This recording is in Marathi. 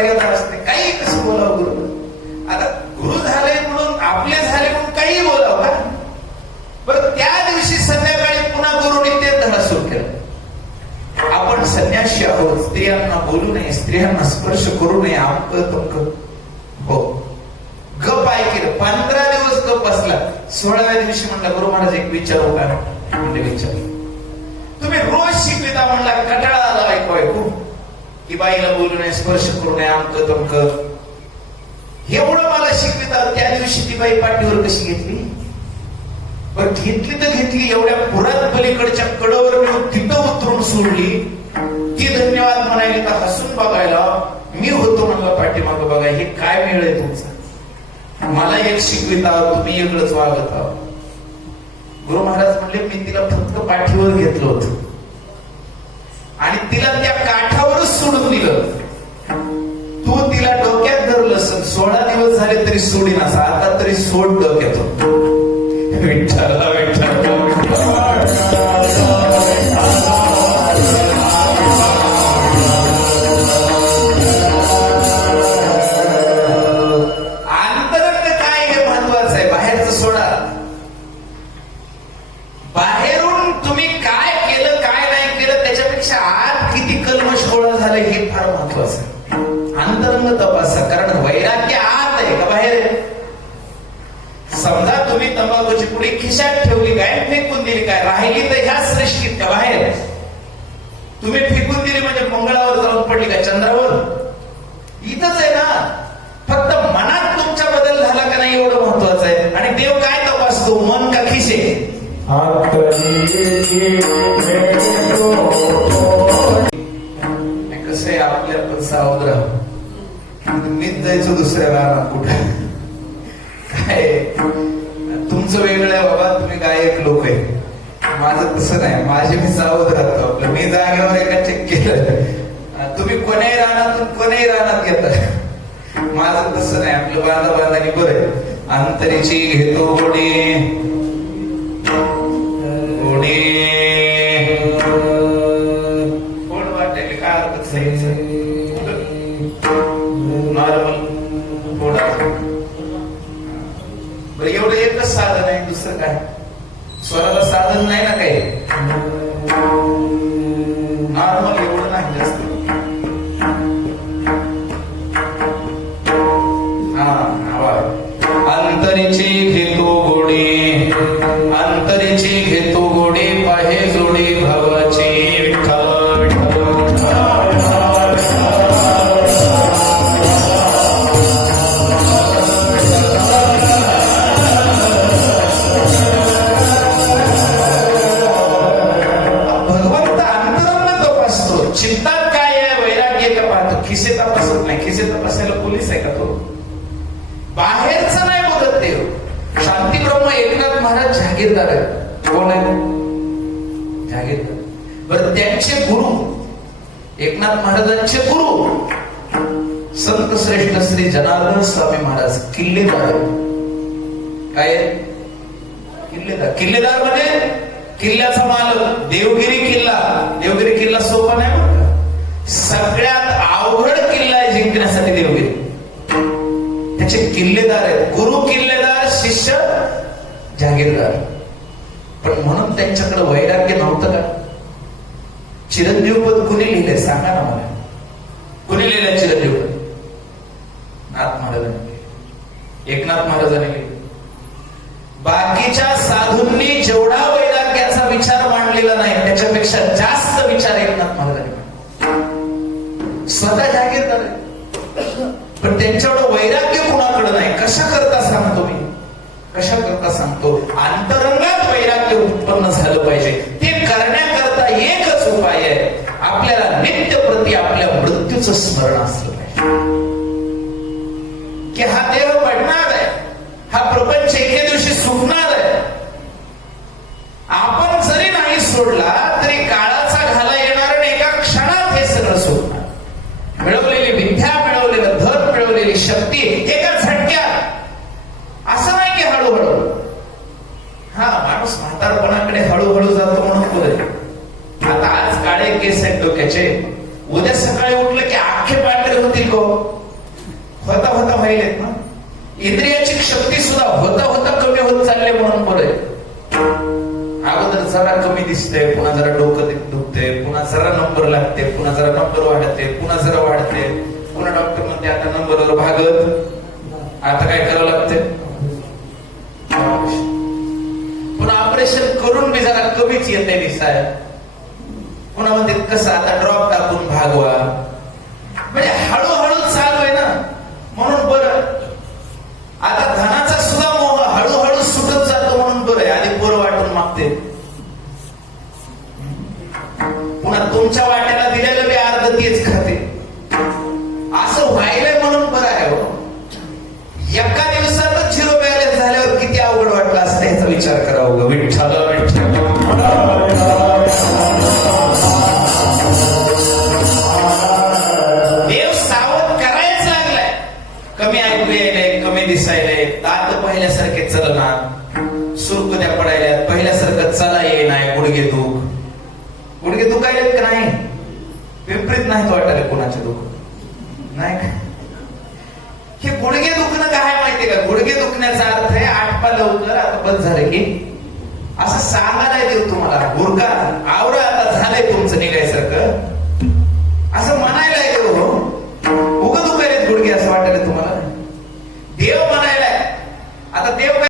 मर्यादा असते. काही कसं बोलावं गुरु? आता गुरु झाले म्हणून आपले झाले म्हणून काही बोलावं का? बरं त्या दिवशी संध्याकाळी पुन्हा गुरुने ते धडा सुरू केला. आपण संन्याशी आहोत. स्त्रियांना बोलू नये स्त्रियांना स्पर्श करू नये. आमक हो. गप ऐकेल पंधरा दिवस गप बसला सोळाव्या दिवशी म्हणला गुरु महाराज एक विचारू का? म्हणजे विचार. तुम्ही रोज शिकविता म्हणला कटाळा की बाईला बोलू नये स्पर्श करू नये आमक तमक एवढं मला शिकविता त्या दिवशी ती बाई पाठीवर कशी घेतली? पण घेतली तर घेतली एवढ्या पुरात पलीकडच्या कडावर मिळून तिथं उतरून सोडली. ती धन्यवाद म्हणायला तर हसून बघायला मी होतो म्हणलं पाठीमागं बघा हे काय वेळ आहे तुमचा? मला एक शिकवित आहोत तुम्ही एकच वागत. आहोत गुरु महाराज म्हणले मी तिला फक्त पाठीवर घेतलं होतं. आणि तिला त्या सगळं सोडून दिलं. तू तिला डोक्यात धरलं सोळा दिवस झाले तरी सोडीन नसा आता तरी सोड डोक्यात विठ्ठल. खिशात ठेवली काय? फेकून दिली काय? राहिली तर ह्या सृष्टीत का बाहेर? तुम्ही फेकून दिली म्हणजे मंगळावर जाऊन पडली काय चंद्रावर? इथंच आहे ना. फक्त मनात तुमचा बदल झाला का नाही एवढं महत्वाचं आहे. आणि देव काय तपासतो? मन का खिसे कसं आहे आपल्या पण सावध मीच जायचो दुसऱ्या राहणार कुठे? काय? माझं तसं नाही. माझे मी सावध राहतो. आपलं मी जागेवर एका चेक केलं. तुम्ही कोण्याही रानातून कोण्याही रानात घेता माझं तसं नाही. आपलं बांधा बांधानी बरं आहे. अंतरीची घेतो गोडी गोडी कोण वाटेल? काय नॉर्मल बरं एवढं एकच साधन आहे. दुसरं काय? स्वराला साधन नाही ना काही. नॉर्मल एवढं नाही जास्त. हा अंतरीची घेतो गोडी अंतरीची घेतो जागीरदार आहेत कोण आहेत जागीरदार बरं त्यांचे गुरु एकनाथ महाराजांचे गुरु संत श्रेष्ठ श्री जनार्दन स्वामी महाराज किल्लेदार काय किल्लेदार. किल्लेदार म्हणजे किल्ल्याचा मालक देवगिरी किल्ला. देवगिरी किल्ला सोपा नाही बरं सगळ्यात अवघड किल्ला आहे जिंकण्यासाठी देवगिरी. त्याचे किल्लेदार आहेत. गुरु किल्लेदार शिष्य जागीरदार. पण म्हणून त्यांच्याकडे वैराग्य नव्हतं का? चिरंजीव पद कुणी लिहिले? सांगा ना मला. कुणी लिहिलंय चिरंजीव? पद नाथ महाराजांनी. एकनाथ महाराजांनी लिहिलं. बाकीच्या साधूंनी जेवढा वैराग्याचा विचार मांडलेला नाही त्याच्यापेक्षा जास्त विचार एकनाथ महाराजांनी स्वतः जागीरदार पण त्यांच्याकडं वैराग्य कुणाकडे नाही? कशा करता सांगतो मी कशा करता सांगतो? अंतरंगात मृत्यूचं स्मरण असलं पाहिजे की हा देह पडणार आहे हा प्रपंच एके दिवशी सुटणार आहे आपण जरी नाही सोडला तरी काळाचा घाला येणार आणि एका क्षणात हे सगळं सोडणार मिळवलेली विद्या मिळवलेलं धन मिळवलेली शक्ती एका झटक्यात असं नाही की हळूहळू हा माणूस म्हातारपणाकडे हळूहळू जातो म्हणून आता आज काळे केस आहेत डोक्याचे उद्या सकाळी उठलं की आखे पांढरे होतील गो. होता होता व्हायलेत ना. इंद्रियाची शक्ती सुद्धा होता होता कमी होत चालले म्हणून बरं अगोदर जरा कमी दिसते पुन्हा जरा डोकं दुखते पुन्हा जरा नंबर लागते पुन्हा जरा नंबर वाढते पुन्हा जरा वाढते पुन्हा डॉक्टर म्हणते आता नंबरवर भागत. आता काय करावं लागते पुन्हा ऑपरेशन करून बी जरा कमीच येते दिसाय पुन्हा म्हणते कसं आता ड्रॉप टाकून भागवा? म्हणजे हळूहळू चालू आहे ना. म्हणून बरं. आता धनाचा सुद्धा मोह हळूहळू सुटत जातो म्हणून बरं आहे. आधी पोरं वाटून मागते. पुन्हा तुमच्या वाट्याला दिलेलं बी अर्ध तेच खाते. असं व्हायलंय म्हणून बरं आहे हो. एका दिवसातच झिरो बॅलन्स झाल्यावर किती अवघड वाटलं असतं त्याचा विचार करावा विठ्ठल विठ्ठल. गुडघे दुखायलेत का नाही? पिंपरीत नाही वाटायला कोणाचे दुख? नाही का? हे गुडघे दुखणं काय माहितीये का? गुडघे दुखण्याचा अर्थ आहे आठपा लवकर आता बंद झालं की असं सांगायला देऊ तुम्हाला. गुरका आवरा आता झालंय तुमचं निघायसारखं.